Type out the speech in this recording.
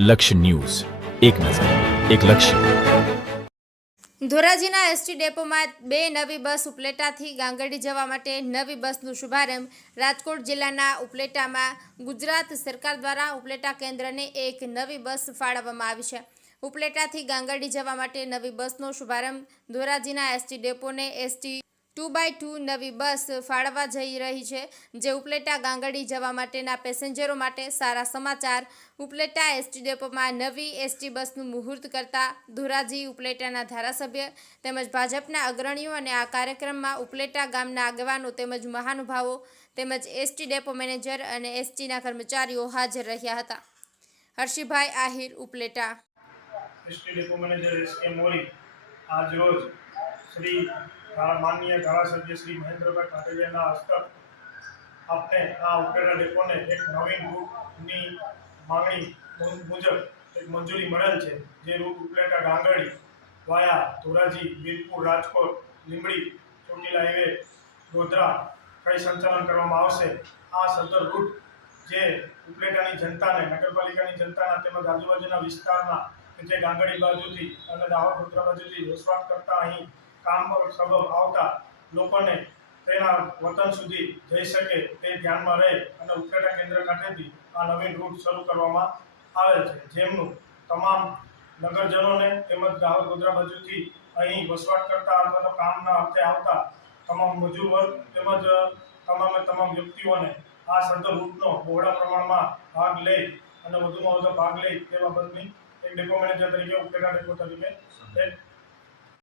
લક્ષ્ય ન્યૂઝ, એક નજર, એક લક્ષ્ય. ધોરાજીના એસટી ડેપોમાં 2 નવી બસ ઉપલેટાથી ગાંગડી જવા માટે નવી બસનું શુભારંભ. રાજકોટ જિલ્લાના ઉપલેટામાં ગુજરાત સરકાર દ્વારા ઉપલેટા કેન્દ્રને એક નવી બસ ફાળવવામાં આવી છે. ઉપલેટાથી ગાંગડી જવા માટે નવી બસનો શુભારંભ. ધોરાજીના એસટી ડેપોને એસટી 2x2 નવી બસ ફાળવવા જઈ રહી છે, જે ઉપલેટા ગાંગડી જવા માટેના પેસેન્જરો માટે સારા સમાચાર. ઉપલેટા એસટી ડેપોમાં નવી એસટી બસનું મુહૂર્ત કરતા ધોરાજી ઉપલેટાના ધારાસભ્ય તેમજ ભાજપના અગ્રણીઓ અને આ કાર્યક્રમમાં ઉપલેટા ગામના આગેવાનો તેમજ મહાનુભાવો તેમજ એસટી ડેપો મેનેજર અને એસટીના કર્મચારીઓ હાજર રહ્યા હતા. Harshibhai Ahir, Upleta. ST depot manager S કે મોરી આજ રોજ શ્રી માનનીય ધારાસભ્ય શ્રી મહેન્દ્રભાઈ પાટડિયાના હસ્તક આપને આ ઉપલેટા ડેપોને એક નવીન રૂટની માંગણી મુજબ એક મંજૂરી મળેલ છે, જે રૂટ ઉપલેટા ગાંગડી વાયા ધોરાજી, વીરપુર, રાજકોટ, લીંબડી, ચોટીલા હાઈવે, ગોધરા કઈ સંચાલન કરવામાં આવશે. આ સદર રૂટ જે ઉપલેટાની જનતાને, નગરપાલિકાની જનતાના તેમજ આજુબાજુના વિસ્તારના જે ગાંગડી બાજુથી અને દાહોદ ગોધરા બાજુથી વસવાટ કરતા અહીં કામ સબબ આવતા લોકોને તેના વતન સુધી જઈ શકે તે ધ્યાનમાં રહી અને ઉપલેટા કેન્દ્ર ખાતેથી આ નવીન રૂટ શરૂ કરવામાં આવેલ છે, જેમનું તમામ નગરજનોને તેમજ દાહોદ ગોધરા બાજુથી અહીં વસવાટ કરતા અથવા તો કામના અર્થે આવતા તમામ મજૂર વર્ગ તેમજ તમામ વ્યક્તિઓને આ સદર રૂટનો બહોળા પ્રમાણમાં ભાગ લઈ અને વધુમાં વધુ ભાગ લઈ તે બાબતની એક ડેપો મેનેજર તરીકે ઉપલેટા ડેપો તરીકે એક